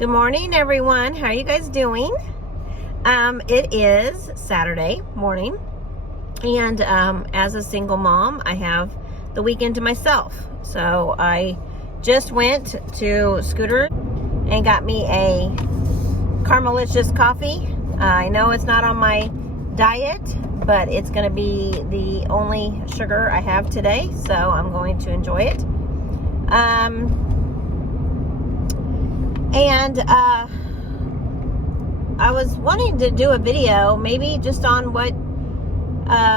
Good morning, everyone. How are you guys doing? It is Saturday morning, and as a single mom, I have the weekend to myself. So I just went to Scooter and got me a Caramelicious coffee. I know it's not on my diet, but it's going to be the only sugar I have today, so I'm going to enjoy it. I was wanting to do a video, maybe just on what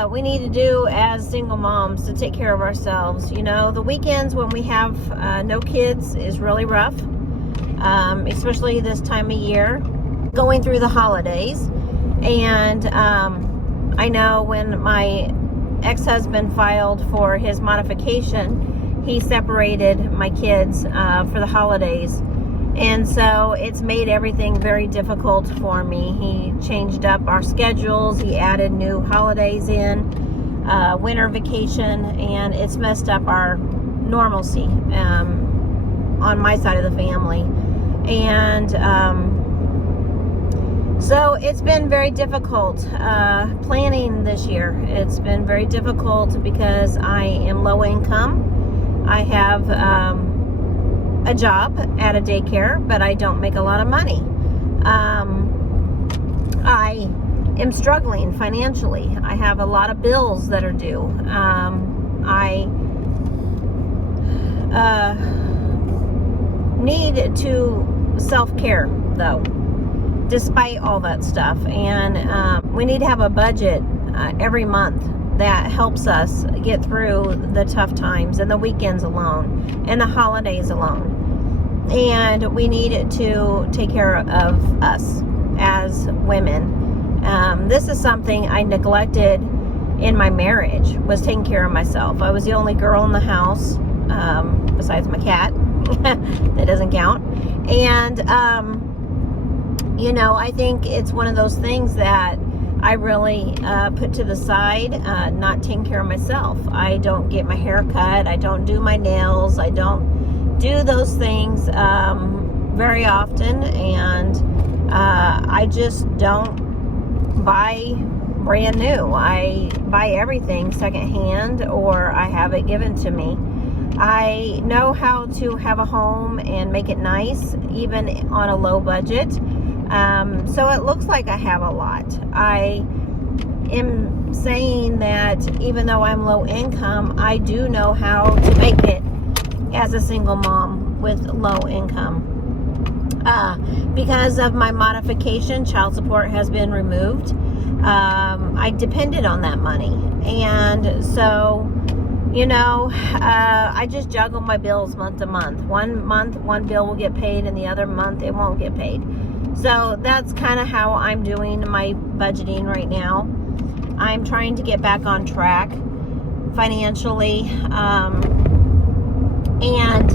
we need to do as single moms to take care of ourselves. You know, the weekends when we have no kids is really rough, especially this time of year, going through the holidays. And I know when my ex-husband filed for his modification, he separated my kids for the holidays. And so it's made everything very difficult for me. He changed up our schedules. He added new holidays in, winter vacation, and it's messed up our normalcy on my side of the family. And so it's been very difficult planning this year. It's been very difficult because I am low income. I have a job at a daycare, but I don't make a lot of money. I am struggling financially. I have a lot of bills that are due. I need to self-care, though, despite all that stuff. And we need to have a budget every month that helps us get through the tough times and the weekends alone and the holidays alone. And we need to take care of us as women. This is something I neglected in my marriage, was taking care of myself. I was the only girl in the house, besides my cat. That doesn't count. And you know, I think it's one of those things that I really put to the side, not taking care of myself. I don't get my hair cut. I don't do my nails. I don't do those things very often. And I just don't buy brand new. I buy everything secondhand, or I have it given to me. I know how to have a home and make it nice, even on a low budget. So it looks like I have a lot. I am saying that even though I'm low income, I do know how to make it as a single mom with low income. Because of my modification, child support has been removed. I depended on that money. And so, you know, I just juggle my bills month to month. One month, one bill will get paid, and the other month it won't get paid. So that's kind of how I'm doing my budgeting right now. I'm trying to get back on track financially. And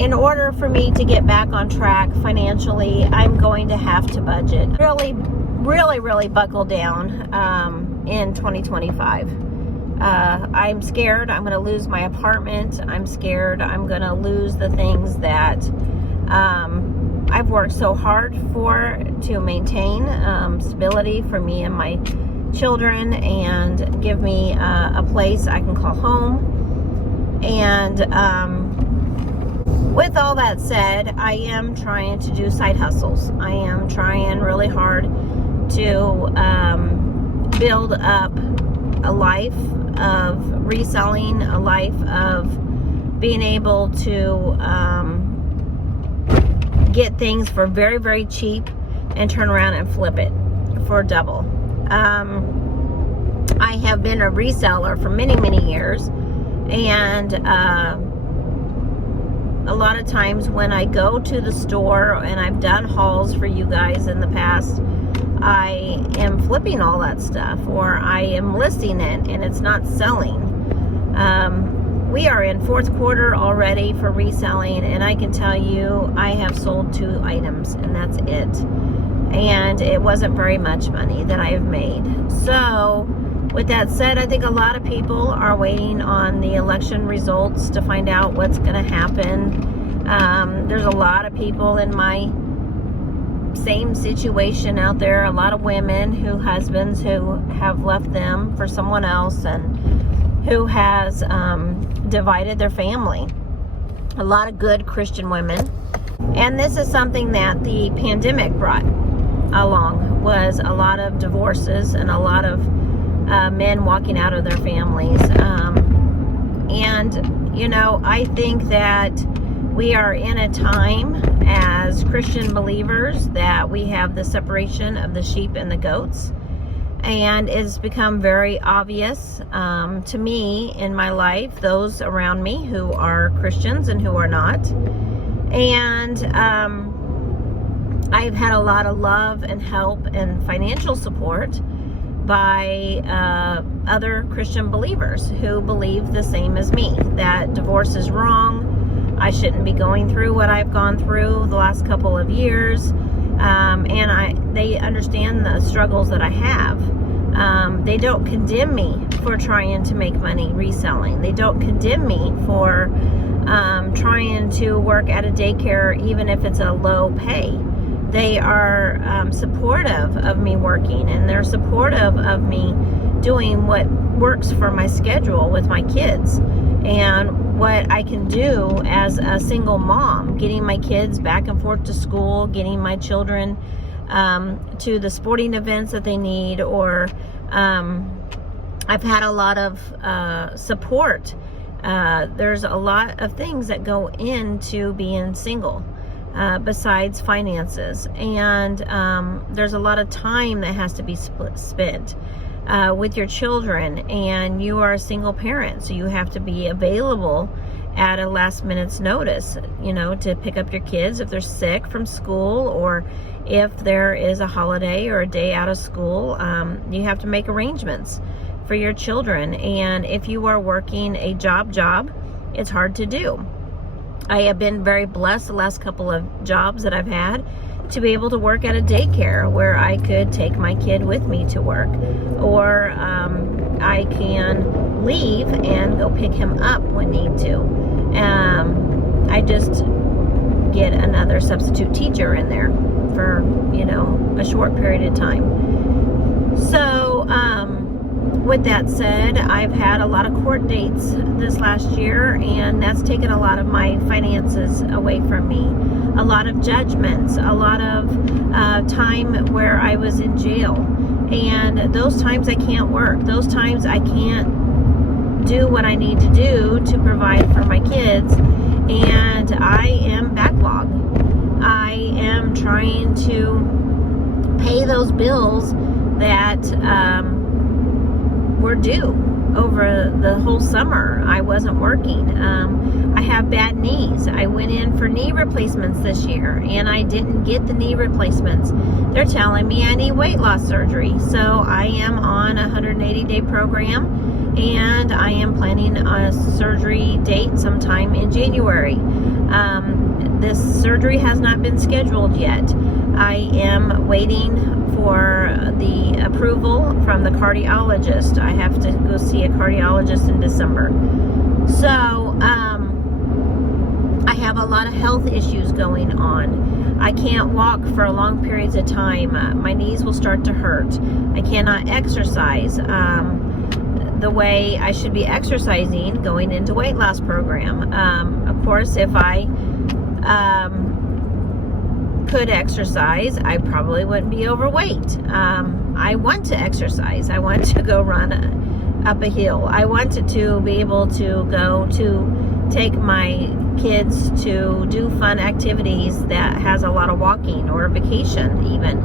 in order for me to get back on track financially, I'm going to have to budget. Really buckle down in 2025. I'm scared I'm going to lose my apartment. I'm scared I'm going to lose the things that I've worked so hard to maintain stability for me and my children, and give me a place I can call home. And with all that said, I am trying to do side hustles. I am trying really hard to build up a life of reselling, a life of being able to get things for very cheap and turn around and flip it for double. I have been a reseller for many years, and a lot of times when I go to the store, and I've done hauls for you guys in the past, I am flipping all that stuff, or I am listing it and it's not selling. We are in fourth quarter already for reselling, and I can tell you I have sold 2 items, and that's it. And it wasn't very much money that I have made. So with that said, I think a lot of people are waiting on the election results to find out what's going to happen. There's a lot of people in my same situation out there. A lot of women who husbands who have left them for someone else and who has divided their family. A lot of good Christian women. And this is something that the pandemic brought along, was a lot of divorces and a lot of men walking out of their families. And, you know, I think that we are in a time as Christian believers that we have the separation of the sheep and the goats. And it's become very obvious to me in my life, those around me who are Christians and who are not. And I've had a lot of love and help and financial support by other Christian believers who believe the same as me, that divorce is wrong. I shouldn't be going through what I've gone through the last couple of years. And they understand the struggles that I have. They don't condemn me for trying to make money reselling. They don't condemn me for trying to work at a daycare, even if it's a low pay. They are supportive of me working, and they're supportive of me doing what works for my schedule with my kids and what I can do as a single mom, getting my kids back and forth to school, getting my children to the sporting events that they need, or I've had a lot of support. There's a lot of things that go into being single besides finances, and there's a lot of time that has to be spent with your children, and you are a single parent, so you have to be available at a last minute's notice, you know, to pick up your kids if they're sick from school, or if there is a holiday or a day out of school. You have to make arrangements for your children, and if you are working a job, it's hard to do. I have been very blessed the last couple of jobs that I've had to be able to work at a daycare where I could take my kid with me to work, or I can leave and go pick him up when need to. I just get another substitute teacher in there for, you know, a short period of time. So with that said, I've had a lot of court dates this last year, and that's taken a lot of my finances away from me. A lot of judgments, a lot of time where I was in jail. And those times I can't work. Those times I can't do what I need to do to provide for my kids. And I am backlogged. I am trying to pay those bills that were due over the whole summer. I wasn't working. I have bad knees. I went in for knee replacements this year, and I didn't get the knee replacements. They're telling me I need weight loss surgery. So I am on a 180-day program, and I am planning a surgery date sometime in January. This surgery has not been scheduled yet. I am waiting for the approval from the cardiologist. I have to go see a cardiologist in December. So I have a lot of health issues going on. I can't walk for long periods of time. My knees will start to hurt. I cannot exercise the way I should be exercising going into weight loss program. Of course, if I could exercise, I probably wouldn't be overweight. I want to exercise. I want to go run up a hill. I wanted to be able to go to take my kids to do fun activities that has a lot of walking, or vacation even.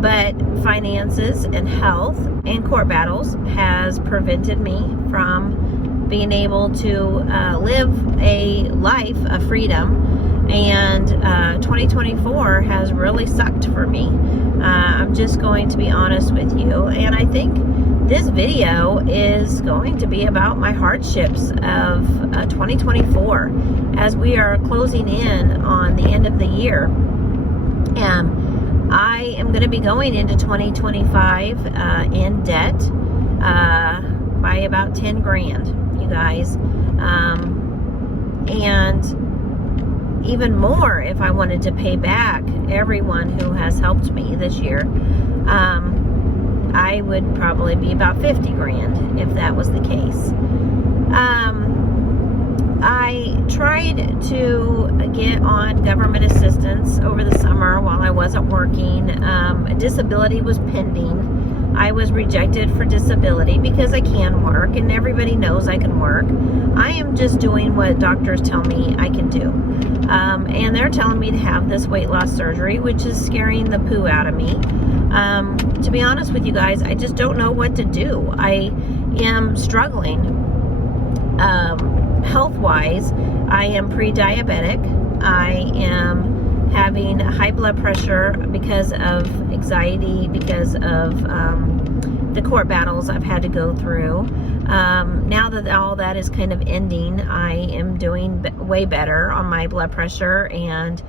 But finances and health and court battles has prevented me from being able to live a life of freedom. And 2024 has really sucked for me. I'm just going to be honest with you. And I think this video is going to be about my hardships of 2024 as we are closing in on the end of the year. I am going to be going into 2025 in debt by about 10 grand, you guys. And even more if I wanted to pay back everyone who has helped me this year. I would probably be about 50 grand if that was the case. I tried to get on government assistance over the summer while I wasn't working. Disability was pending. I was rejected for disability because I can work, and everybody knows I can work. I am just doing what doctors tell me I can do. And they're telling me to have this weight loss surgery, which is scaring the poo out of me. To be honest with you guys, I just don't know what to do. I am struggling. Health-wise, I am pre-diabetic. I am having high blood pressure because of anxiety, because of the court battles I've had to go through. Now that all that is kind of ending, I am doing way better on my blood pressure, and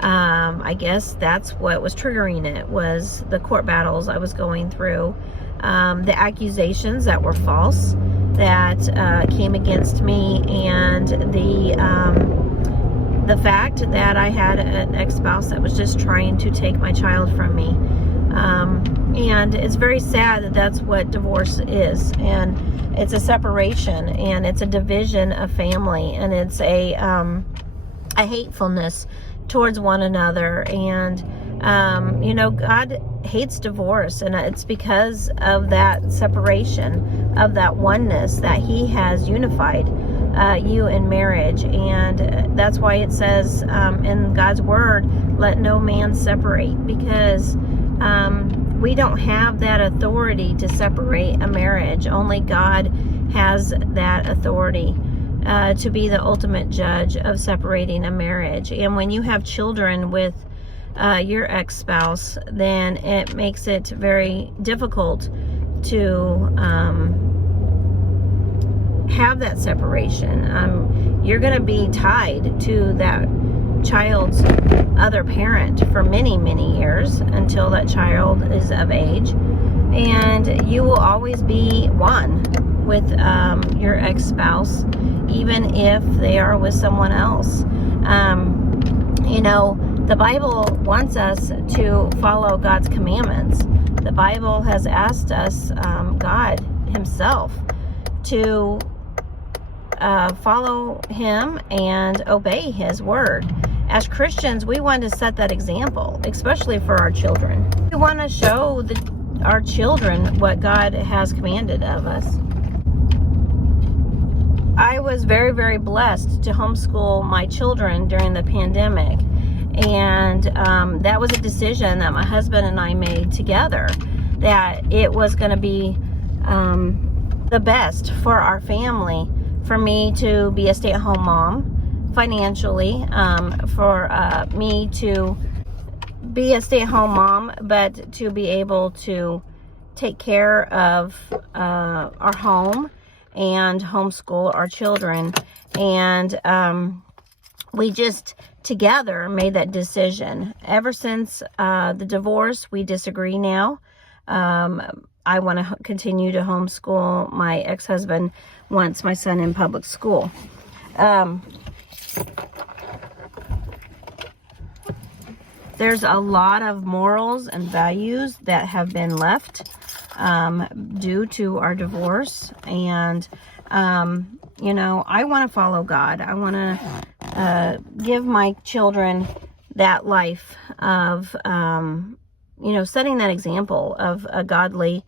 I guess that's what was triggering it, was the court battles I was going through, the accusations that were false that came against me, and the fact that I had an ex-spouse that was just trying to take my child from me. And it's very sad that that's what divorce is, and it's a separation, and it's a division of family, and it's a hatefulness towards one another. And you know, God hates divorce, and it's because of that separation, of that oneness, that He has unified you in marriage. And that's why it says in God's word, let no man separate, because we don't have that authority to separate a marriage. Only God has that authority to be the ultimate judge of separating a marriage. And when you have children with your ex-spouse, then it makes it very difficult to have that separation. You're going to be tied to that child's other parent for many, many years until that child is of age, and you will always be one with your ex-spouse, even if they are with someone else. You know, the Bible wants us to follow God's commandments. The Bible has asked us, God Himself, to follow Him and obey His word. As Christians, we want to set that example, especially for our children. We want to show our children what God has commanded of us. I was very, very blessed to homeschool my children during the pandemic. And that was a decision that my husband and I made together, that it was going to be the best for our family, for me to be a stay-at-home mom financially, for me to be a stay-at-home mom, but to be able to take care of our home and homeschool our children. And we just together made that decision. Ever since the divorce, we disagree now. I want to continue to homeschool. My ex-husband wants my son in public school. There's a lot of morals and values that have been left due to our divorce. And, you know, I want to follow God. I want to give my children that life of, you know, setting that example of a godly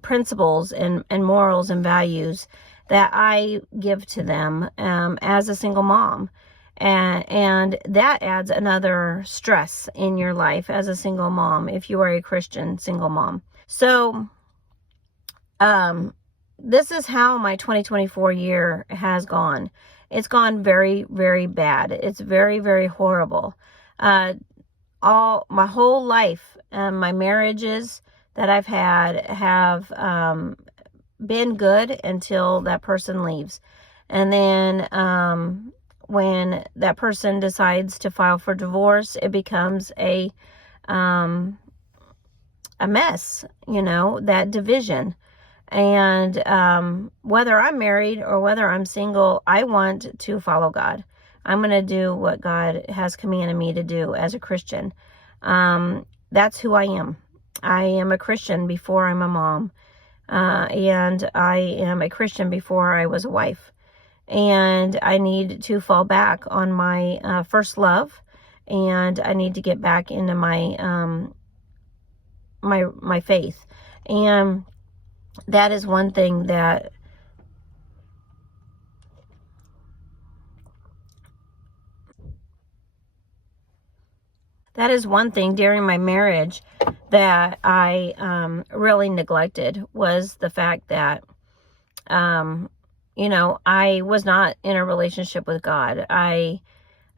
principles and morals and values that I give to them as a single mom. And that adds another stress in your life as a single mom, if you are a Christian single mom. So this is how my 2024 year has gone. It's gone very, very bad. It's very, very horrible. My whole life, my marriages that I've had have been good until that person leaves. And then when that person decides to file for divorce, it becomes a mess, you know, that division. And whether I'm married or whether I'm single, I want to follow God. I'm going to do what God has commanded me to do as a Christian. That's who I am. I am a Christian before I'm a mom. And I am a Christian before I was a wife. And I need to fall back on my first love. And I need to get back into my my faith. And that is one thing that during my marriage that I really neglected, was the fact that you know, I was not in a relationship with God. I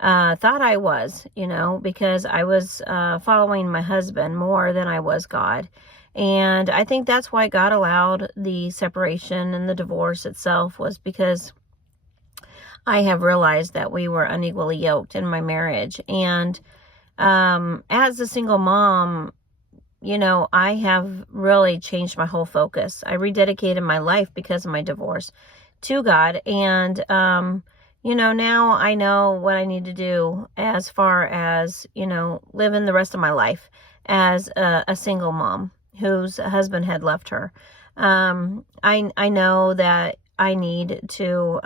thought I was, you know, because I was following my husband more than I was God. And I think that's why God allowed the separation and the divorce itself, was because I have realized that we were unequally yoked in my marriage. And as a single mom, you know, I have really changed my whole focus. I rededicated my life because of my divorce to God. And, you know, now I know what I need to do as far as, you know, living the rest of my life as a single mom whose husband had left her. I know that I need to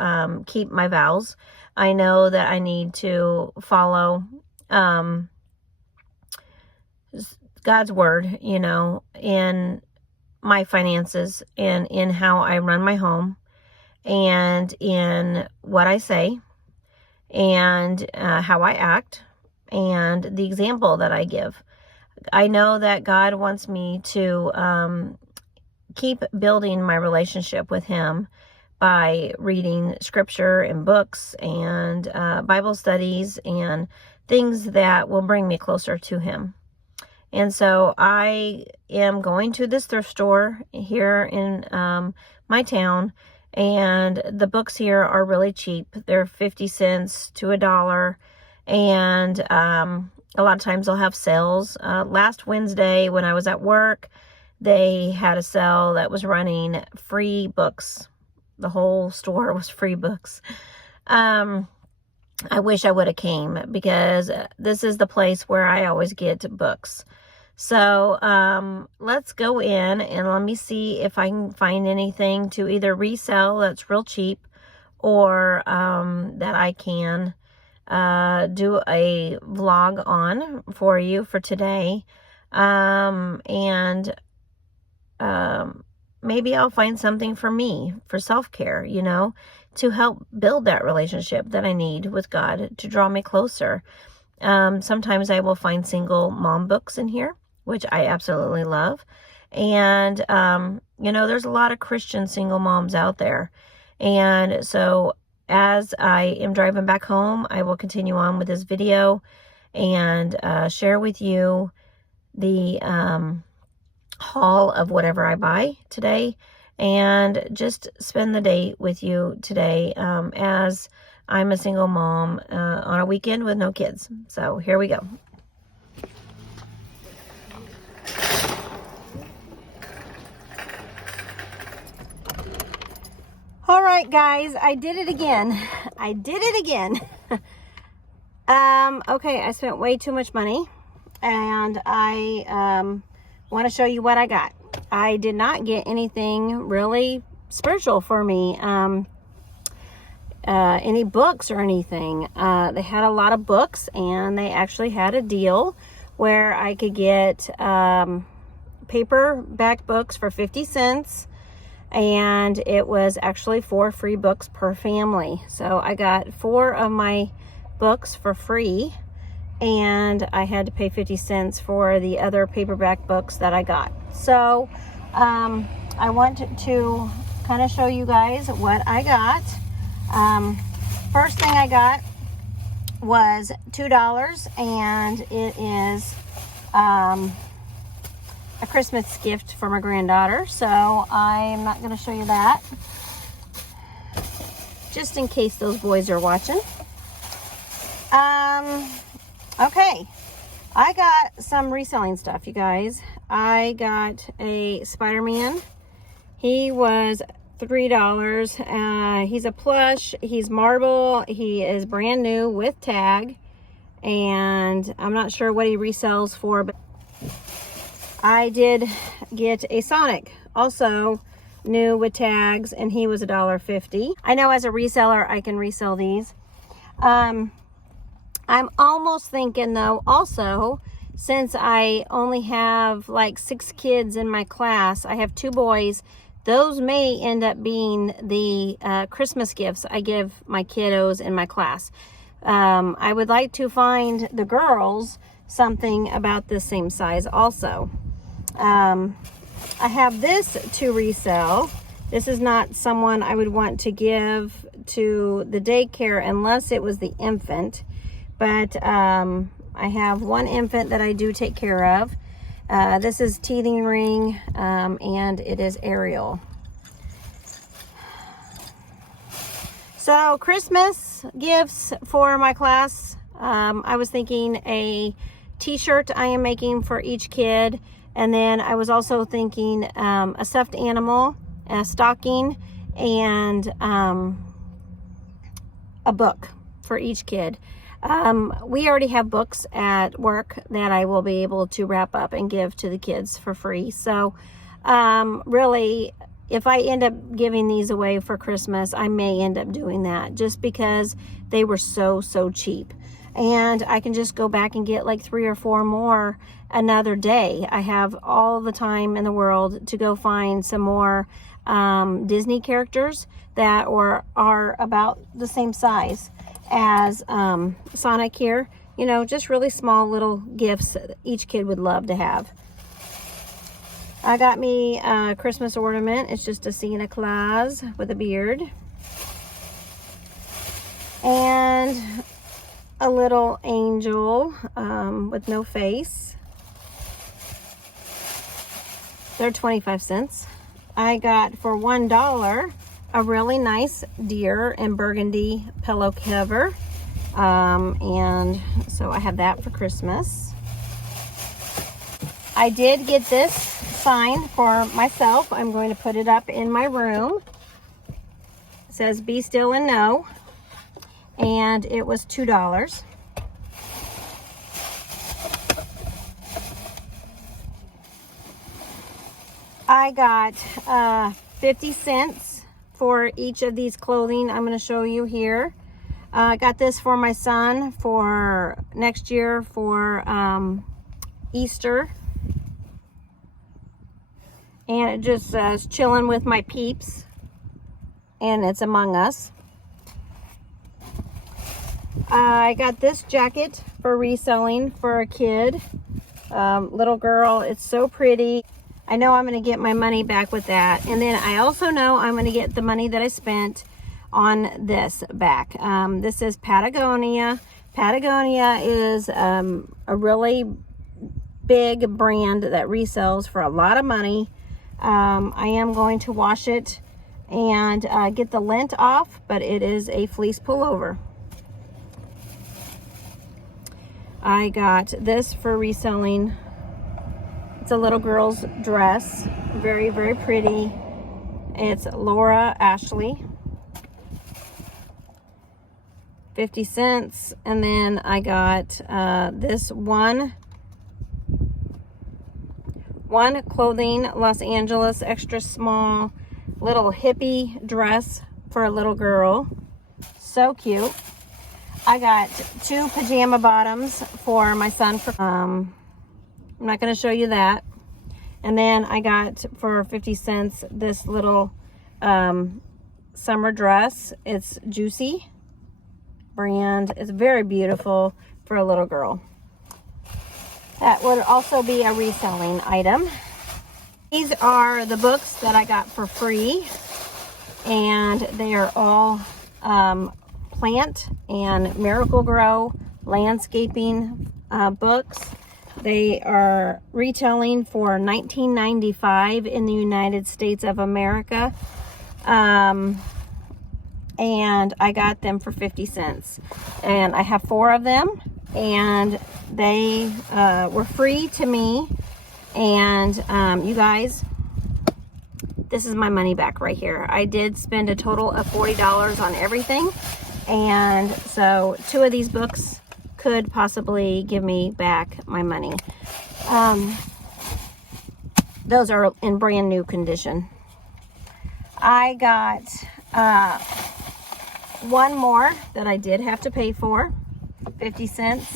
keep my vows. I know that I need to follow God's word, you know, in my finances and in how I run my home and in what I say and how I act and the example that I give. I know that God wants me to keep building my relationship with Him by reading scripture and books and Bible studies and things that will bring me closer to Him. And so I am going to this thrift store here in my town, and the books here are really cheap. They're 50 cents to $1, and a lot of times they'll have sales. Last Wednesday when I was at work, they had a sale that was running free books. The whole store was free books. I wish I would have came, because this is the place where I always get books. So let's go in and let me see if I can find anything to either resell that's real cheap, or that I can do a vlog on for you for today. And maybe I'll find something for me, for self-care, you know, to help build that relationship that I need with God, to draw me closer. Sometimes I will find single mom books in here, which I absolutely love. And, you know, there's a lot of Christian single moms out there. And so as I am driving back home, I will continue on with this video and share with you the haul of whatever I buy today, and just spend the day with you today as I'm a single mom on a weekend with no kids. So here we go. All right, guys, I did it again. Okay, I spent way too much money, and I want to show you what I got. I did not get anything really spiritual for me, any books or anything. They had a lot of books, and they actually had a deal where I could get paperback books for 50 cents. And it was actually 4 free books per family. So I got 4 of my books for free, and I had to pay 50 cents for the other paperback books that I got. So I want to kind of show you guys what I got. First thing I got was $2, and it is a Christmas gift for my granddaughter. So I'm not going to show you that, just in case those boys are watching. Okay, I got some reselling stuff, you guys. I got a Spider-Man. He was $3. He's a plush. He's marble. He is brand new with tag. And I'm not sure what he resells for, but I did get a Sonic, also new with tags, and he was $1.50. I know as a reseller, I can resell these. I'm almost thinking though, also, since I only have like 6 kids in my class, I have 2 boys, those may end up being the Christmas gifts I give my kiddos in my class. I would like to find the girls something about the same size also. I have this to resell. This is not someone I would want to give to the daycare unless it was the infant. But I have one infant that I do take care of. This is Teething Ring, and it is Ariel. So Christmas gifts for my class. I was thinking a t-shirt I am making for each kid. And then I was also thinking a stuffed animal, a stocking, and a book for each kid. We already have books at work that I will be able to wrap up and give to the kids for free. So really, if I end up giving these away for Christmas, I may end up doing that just because they were so cheap. And I can just go back and get like 3 or 4 more another day. I have all the time in the world to go find some more Disney characters that are about the same size as Sonic here. You know, just really small little gifts that each kid would love to have. I got me a Christmas ornament. It's just a Santa Claus with a beard. And a little angel with no face. They're 25 cents. I got for $1 a really nice deer and burgundy pillow cover. And so I have that for Christmas. I did get this sign for myself. I'm going to put it up in my room. It says, "Be still and know." And it was $2. I got 50 cents for each of these clothing I'm going to show you here. I got this for my son for next year for Easter. And it just says chilling with my peeps. And it's Among Us. I got this jacket for reselling for a kid, little girl. It's so pretty. I know I'm going to get my money back with that. And then I also know I'm going to get the money that I spent on this back. This is Patagonia. Patagonia is a really big brand that resells for a lot of money. I am going to wash it and get the lint off, but it is a fleece pullover. I got this for reselling. It's a little girl's dress. Very, very pretty. It's Laura Ashley. 50 cents. And then I got this one clothing Los Angeles extra small little hippie dress for a little girl. So cute. I got 2 pajama bottoms for my son for I'm not going to show you that. And then I got for 50 cents this little summer dress. It's Juicy brand. It's very beautiful for a little girl. That would also be a reselling item. These are the books that I got for free, and they are all plant and Miracle Grow landscaping books. They are retailing for $19.95 in the United States of America. And I got them for 50 cents. And I have 4 of them, and they were free to me. And you guys, this is my money back right here. I did spend a total of $40 on everything, and so 2 of these books could possibly give me back my money. Those are in brand new condition. I got one more that I did have to pay for, 50 cents.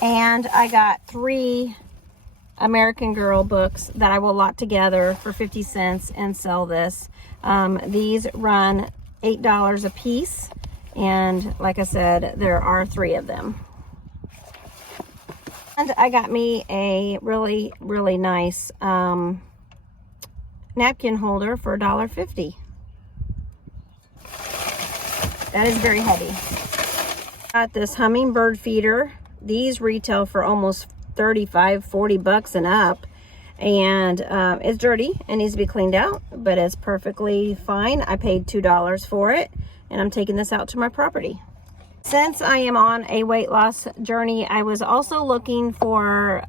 And I got 3 American Girl books that I will lot together for 50 cents and sell this. These run $8 a piece, and like I said, there are 3 of them. And I got me a really, really nice napkin holder for $1.50. That is very heavy. Got this hummingbird feeder. These retail for almost 35, 40 bucks and up. And it's dirty and needs to be cleaned out, but it's perfectly fine. I paid $2 for it, and I'm taking this out to my property. Since I am on a weight loss journey, I was also looking for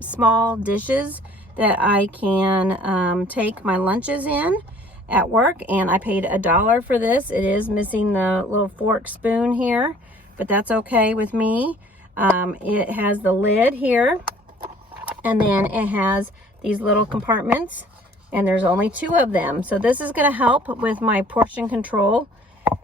small dishes that I can take my lunches in at work, and I paid $1 for this. It is missing the little fork spoon here, but that's okay with me. It has the lid here, and then it has these little compartments, and there's only 2 of them. So this is going to help with my portion control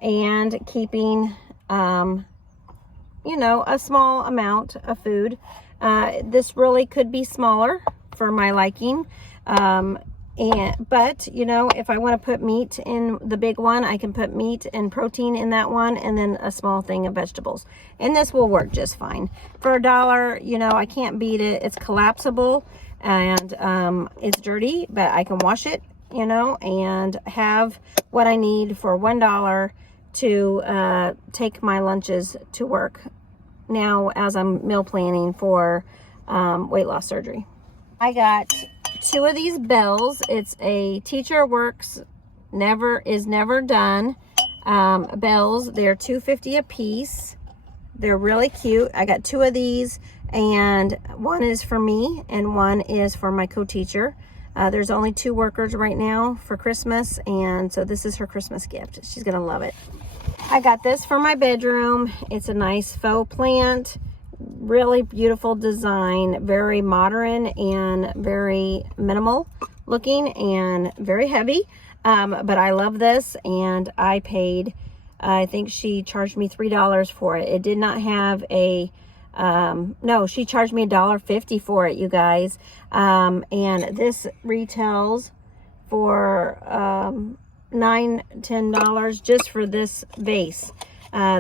and keeping you know, a small amount of food. This really could be smaller for my liking. But you know, if I want to put meat in the big one, I can put meat and protein in that one, and then a small thing of vegetables, and this will work just fine for $1. You know, I can't beat it. It's collapsible, and it's dirty, but I can wash it, you know, and have what I need for $1 to take my lunches to work now as I'm meal planning for weight loss surgery. I got 2 of these bells. It's a Teacher Works Never Done bells. They're $2.50 a piece. They're really cute. I got 2 of these, and one is for me and one is for my co-teacher. There's only 2 workers right now for Christmas, and so this is her Christmas gift. She's gonna love it. I got this for my bedroom. It's a nice faux plant. Really beautiful design, very modern and very minimal looking and very heavy. But I love this, and I paid, I think she charged me $3 for it. It did not have a, no, she charged me $1.50 for it, you guys. And this retails for $9, $10 just for this vase.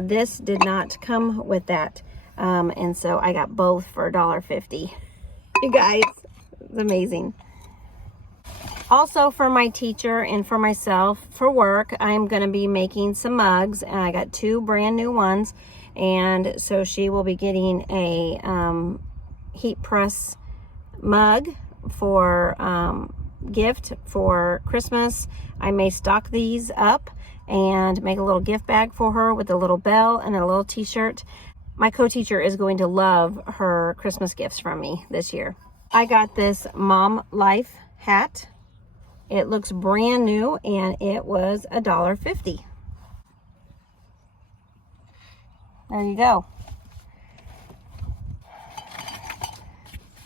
This did not come with that. And so I got both for $1.50. You guys, it's amazing. Also, for my teacher and for myself for work, I'm going to be making some mugs, and I got 2 brand new ones, and so she will be getting a heat press mug for gift for Christmas. I may stock these up and make a little gift bag for her with a little bell and a little t-shirt. My co-teacher is going to love her Christmas gifts from me this year. I got this Mom Life hat. It looks brand new, and it was $1.50. There you go.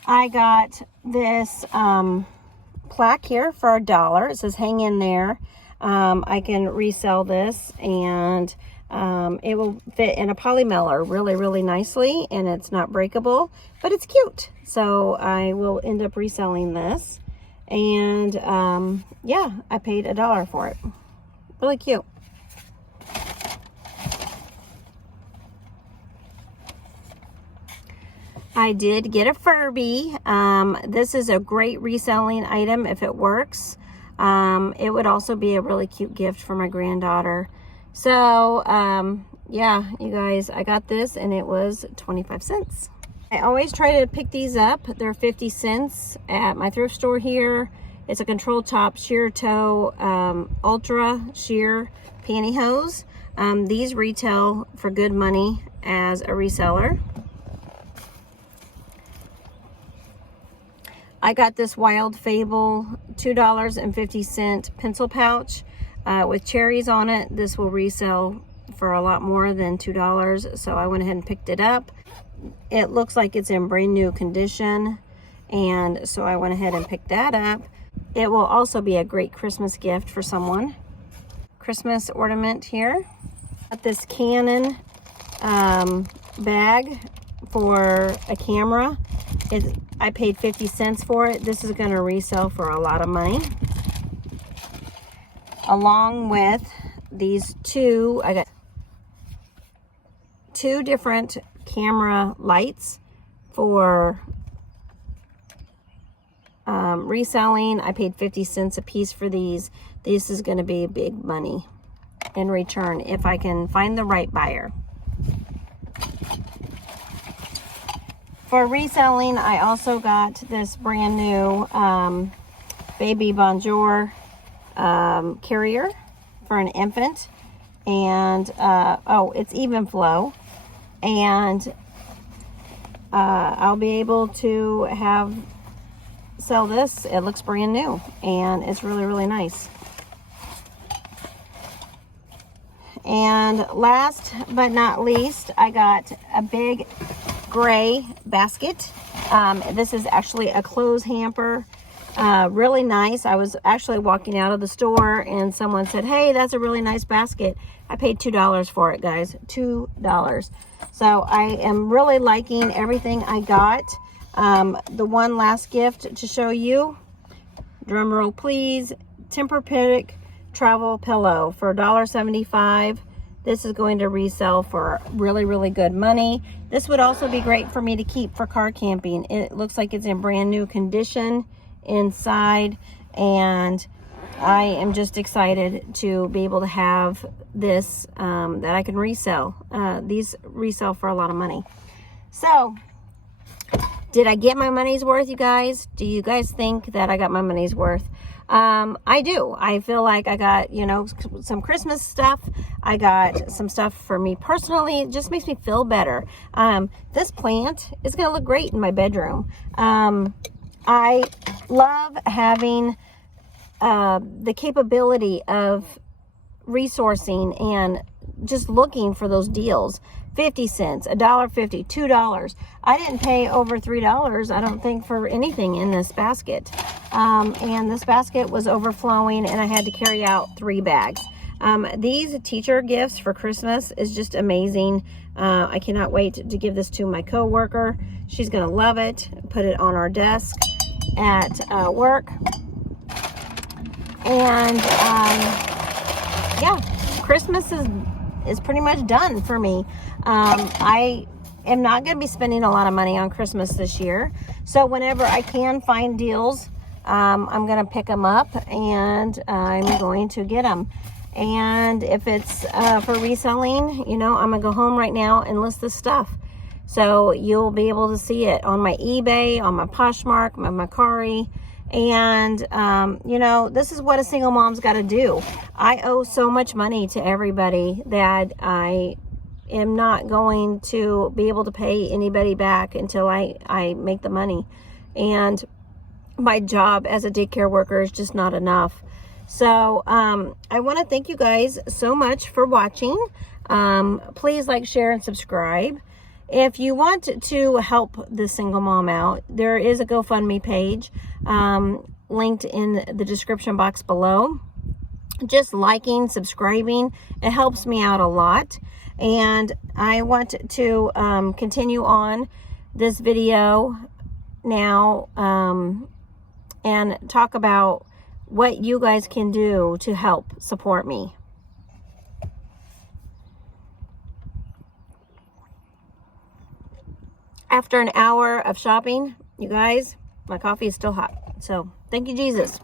I got this plaque here for $1. It says hang in there. I can resell this, and it will fit in a poly mailer really, really nicely, and it's not breakable, but it's cute. So I will end up reselling this. And yeah, I paid $1 for it. Really cute. I did get a Furby. This is a great reselling item if it works. It would also be a really cute gift for my granddaughter. So yeah, you guys, I got this, and it was 25 cents. I always try to pick these up. They're 50 cents at my thrift store here. It's a control top sheer toe ultra sheer pantyhose. These retail for good money as a reseller. I got this Wild Fable $2.50 pencil pouch with cherries on it. This will resell for a lot more than $2, so I went ahead and picked it up. It looks like it's in brand new condition, and so I went ahead and picked that up. It will also be a great Christmas gift for someone. Christmas ornament here. Got this Canon bag for a camera. I paid 50 cents for it. This is going to resell for a lot of money. Along with these two, I got two different camera lights for reselling. I paid 50 cents a piece for these. This is going to be big money in return if I can find the right buyer. For reselling, I also got this brand new Baby Bonjour carrier for an infant, and oh, it's even flow, and I'll be able to sell this. It looks brand new and it's really, really nice. And last but not least, I got a big gray basket. This is actually a clothes hamper. Really nice. I was actually walking out of the store and someone said, hey, that's a really nice basket. I paid $2 for it, guys. $2. So I am really liking everything I got. The one last gift to show you, drum roll please, Tempur-Pedic travel pillow for $1.75. This is going to resell for really, really good money. This would also be great for me to keep for car camping. It looks like it's in brand new condition inside, and I am just excited to be able to have this that I can resell. These resell for a lot of money. So did I get my money's worth, you guys? Do you guys think that I got my money's worth? I do. I feel like I got, you know, some Christmas stuff. I got some stuff for me personally. It just makes me feel better. This plant is going to look great in my bedroom. I love having the capability of resourcing and just looking for those deals. 50 cents, $1.50, $2. I didn't pay over $3, I don't think, for anything in this basket. And this basket was overflowing and I had to carry out 3 bags. These teacher gifts for Christmas is just amazing. I cannot wait to give this to my coworker. She's gonna love it. Put it on our desk at work. And yeah, Christmas is pretty much done for me. I am not going to be spending a lot of money on Christmas this year. So whenever I can find deals, I'm going to pick them up and I'm going to get them. And if it's for reselling, you know, I'm going to go home right now and list this stuff. So you'll be able to see it on my eBay, on my Poshmark, my Mercari. And, you know, this is what a single mom's got to do. I owe so much money to everybody that I am not going to be able to pay anybody back until I make the money. And my job as a daycare worker is just not enough. So, I want to thank you guys so much for watching. Please like, share, and subscribe. If you want to help the single mom out, there is a GoFundMe page linked in the description box below. Just liking, subscribing, it helps me out a lot. And I want to continue on this video now and talk about what you guys can do to help support me. After an hour of shopping, you guys, my coffee is still hot. So thank you, Jesus,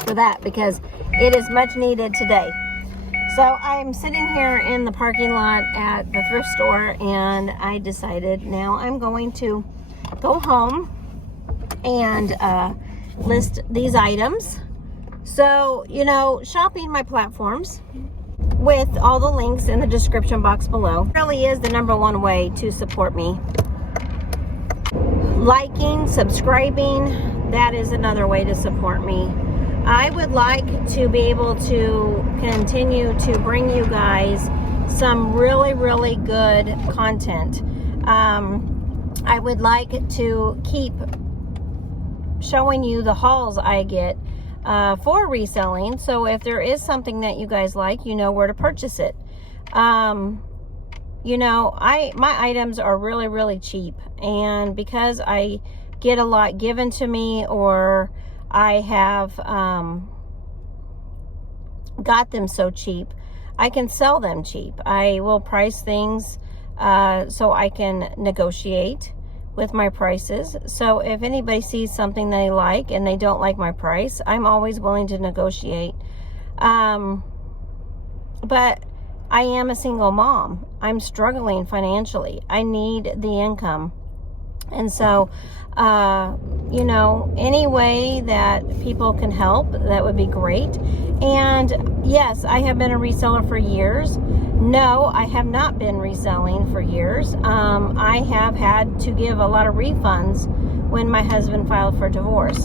for that, because it is much needed today. So I'm sitting here in the parking lot at the thrift store, and I decided now I'm going to go home and list these items. So, you know, shopping my platforms with all the links in the description box below really is the #1 way to support me. Liking, subscribing, that is another way to support me. I would like to be able to continue to bring you guys some really, really good content. I would like to keep showing you the hauls I get for reselling. So if there is something that you guys like, you know where to purchase it. You know, my items are really, really cheap. And because I get a lot given to me, or I have got them so cheap, I can sell them cheap. I will price things so I can negotiate with my prices. So if anybody sees something they like and they don't like my price, I'm always willing to negotiate. But I am a single mom. I'm struggling financially. I need the income. And so, you know, any way that people can help, that would be great. And yes, I have been a reseller for years. No, I have not been reselling for years. I have had to give a lot of refunds when my husband filed for divorce.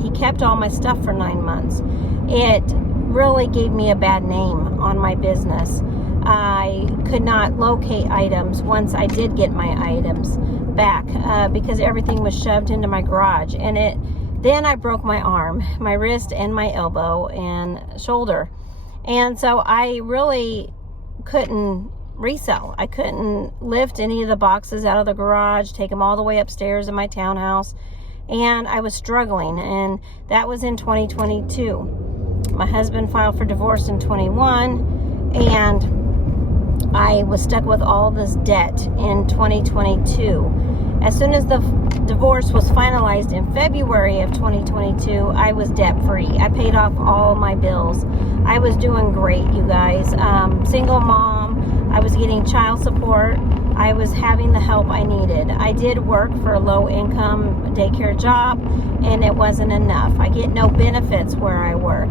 He kept all my stuff for 9 months. It really gave me a bad name on my business. I could not locate items once I did get my items back because everything was shoved into my garage, and then I broke my arm, my wrist, and my elbow and shoulder. And so I really couldn't resell. I couldn't lift any of the boxes out of the garage, take them all the way upstairs in my townhouse, and I was struggling. And that was in 2022. My husband filed for divorce in 21, and I was stuck with all this debt in 2022. As soon as the divorce was finalized in February of 2022, I was debt free. I paid off all my bills. I was doing great, you guys. Single mom. I was getting child support. I was having the help I needed. I did work for a low income daycare job, and it wasn't enough. I get no benefits where I work.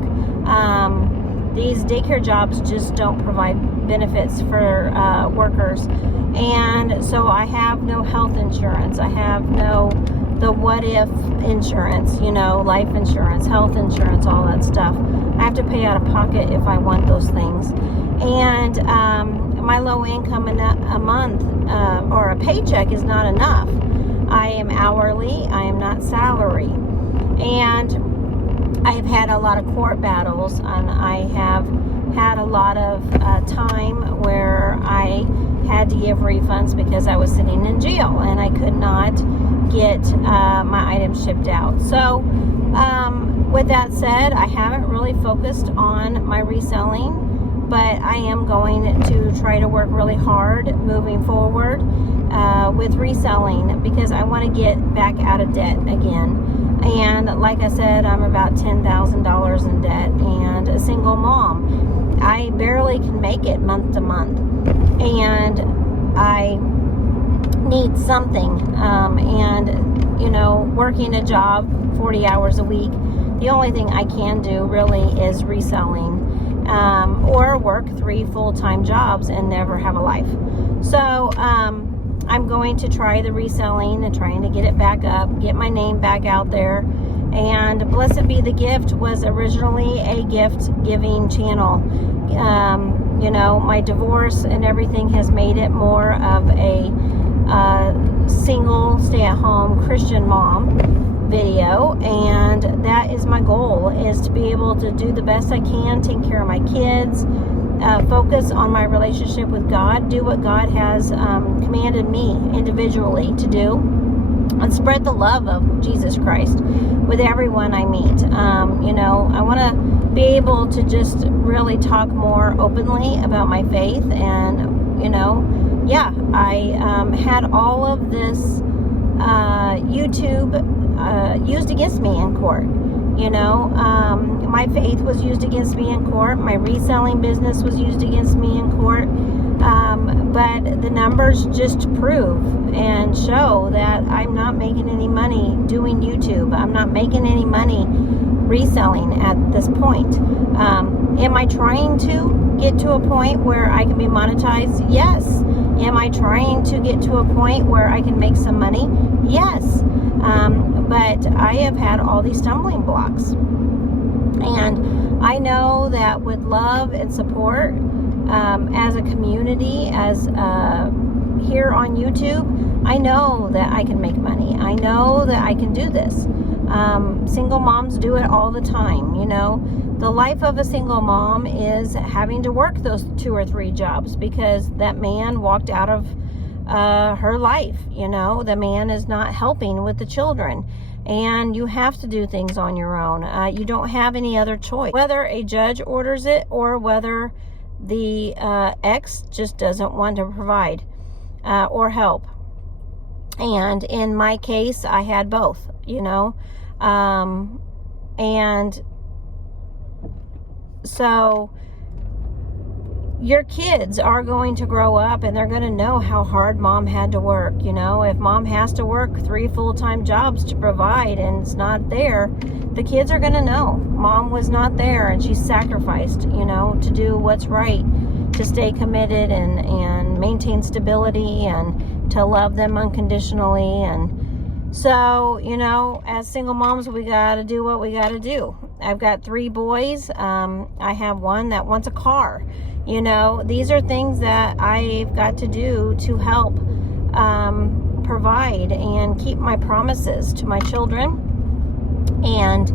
These daycare jobs just don't provide benefits for workers. And so I have no health insurance. I have the what if insurance, you know, life insurance, health insurance, all that stuff. I have to pay out of pocket if I want those things. And my low income in a month or a paycheck is not enough. I am hourly. I am not salary. And I've had a lot of court battles, and I have had a lot of time where I had to give refunds because I was sitting in jail and I could not get my items shipped out. So with that said, I haven't really focused on my reselling, but I am going to try to work really hard moving forward with reselling, because I want to get back out of debt again. And like I said, I'm about $10,000 in debt and a single mom. I barely can make it month to month, and I need something. And you know, working a job 40 hours a week, the only thing I can do really is reselling, or work 3 full-time jobs and never have a life. So I'm going to try the reselling and trying to get it back up, get my name back out there. And Blessed Be the Gift was originally a gift giving channel. You know, my divorce and everything has made it more of a single stay-at-home Christian mom video, and that is my goal, is to be able to do the best I can, take care of my kids, focus on my relationship with God, do what God has commanded me individually to do, and spread the love of Jesus Christ with everyone I meet. You know, I want to be able to just really talk more openly about my faith. And, you know, yeah, I had all of this YouTube used against me in court. You know, my faith was used against me in court. My reselling business was used against me in court. But the numbers just prove and show that I'm not making any money doing YouTube. I'm not making any money reselling at this point. Am I trying to get to a point where I can be monetized? Yes. Am I trying to get to a point where I can make some money? Yes. but I have had all these stumbling blocks. And I know that with love and support, as a community, as here on YouTube, I know that I can make money. I know that I can do this. Single moms do it all the time. You know, the life of a single mom is having to work those 2 or 3 jobs because that man walked out of her life. You know, the man is not helping with the children, and you have to do things on your own. You don't have any other choice, whether a judge orders it or whether the ex just doesn't want to provide or help. And in my case, I had both, you know. And so your kids are going to grow up and they're going to know how hard mom had to work. You know, if mom has to work 3 full-time jobs to provide and it's not there, the kids are going to know mom was not there and she sacrificed, you know, to do what's right, to stay committed and maintain stability and to love them unconditionally. And so, you know, as single moms, we got to do what we got to do. I've got 3 boys. I have one that wants a car. You know, these are things that I've got to do to help provide and keep my promises to my children. And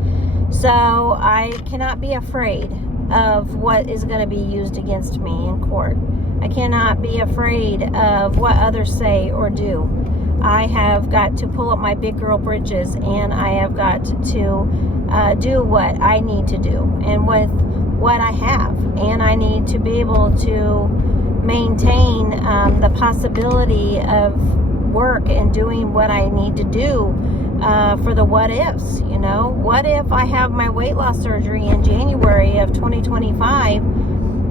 so I cannot be afraid of what is going to be used against me in court. I cannot be afraid of what others say or do. I have got to pull up my big girl britches, and I have got to do what I need to do and with what I have. And I need to be able to maintain the possibility of work and doing what I need to do for the what ifs. You know, what if I have my weight loss surgery in January of 2025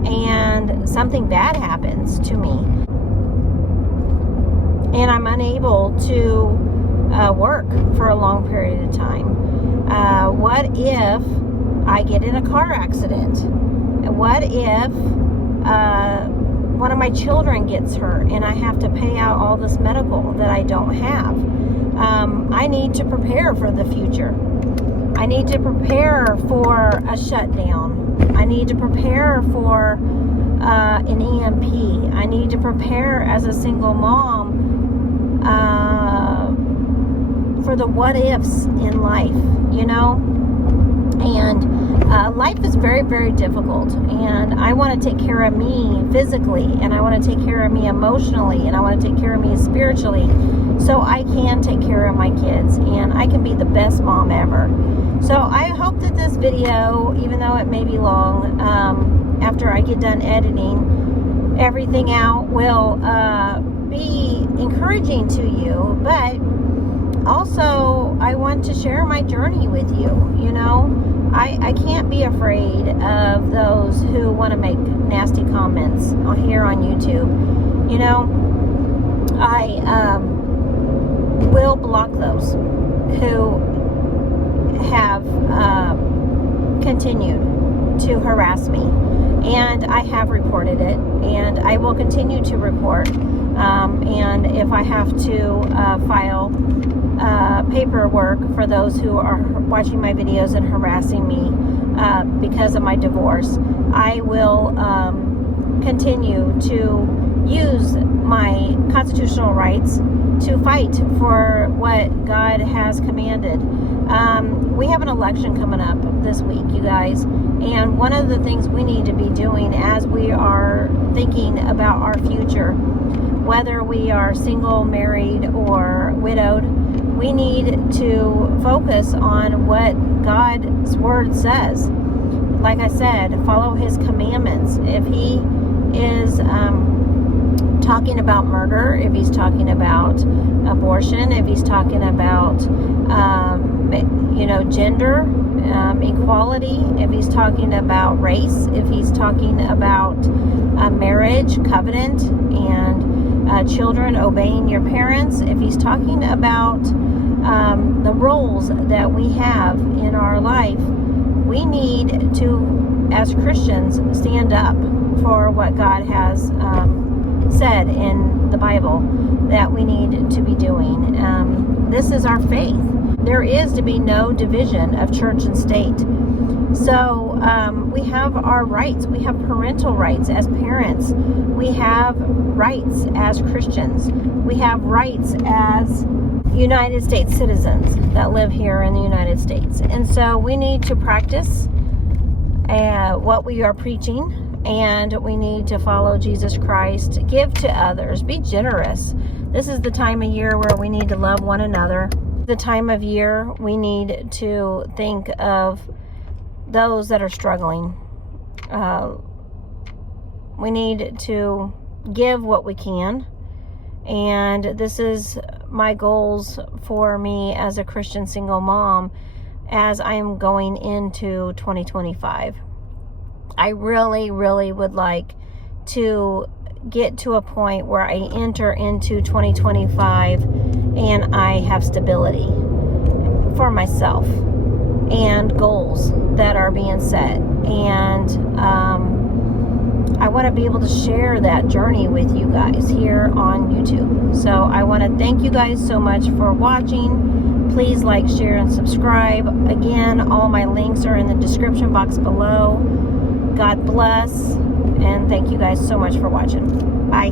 and something bad happens to me and I'm unable to work for a long period of time? What if I get in a car accident? What if one of my children gets hurt and I have to pay out all this medical that I don't have? I need to prepare for the future. I need to prepare for a shutdown. I need to prepare for an EMP. I need to prepare as a single mom for the what ifs in life, you know? And life is very, very difficult, and I want to take care of me physically, and I want to take care of me emotionally, and I want to take care of me spiritually, so I can take care of my kids and I can be the best mom ever. So I hope that this video, even though it may be long, after I get done editing everything out, will be encouraging to you. But also, I want to share my journey with you. You know, I can't be afraid of those who want to make nasty comments here on YouTube. You know, I will block those who have continued to harass me. And I have reported it, and I will continue to report. And if I have to file paperwork for those who are watching my videos and harassing me because of my divorce, I will continue to use my constitutional rights to fight for what God has commanded. We have an election coming up this week, you guys, and one of the things we need to be doing as we are thinking about our future, whether we are single, married, or widowed, we need to focus on what God's word says. Like I said, follow his commandments. If he is talking about murder, if he's talking about abortion, if he's talking about gender equality, if he's talking about race, if he's talking about marriage, covenant, and children obeying your parents, if he's talking about the roles that we have in our life, we need to, as Christians, stand up for what God has said in the Bible that we need to be doing. This is our faith. there is to be no division of church and state. So we have our rights. We have parental rights as parents. We have rights as Christians. We have rights as United States citizens that live here in the United States. And so we need to practice what we are preaching, and we need to follow Jesus Christ, give to others, be generous. This is the time of year where we need to love one another. The time of year we need to think of those that are struggling. We need to give what we can. And this is my goals for me as a Christian single mom as I am going into 2025. I really, really would like to get to a point where I enter into 2025 and I have stability for myself and goals that are being set. And I want to be able to share that journey with you guys here on YouTube. So I want to thank you guys so much for watching. Please like, share, and subscribe. Again, all my links are in the description box below. God bless, and thank you guys so much for watching. Bye.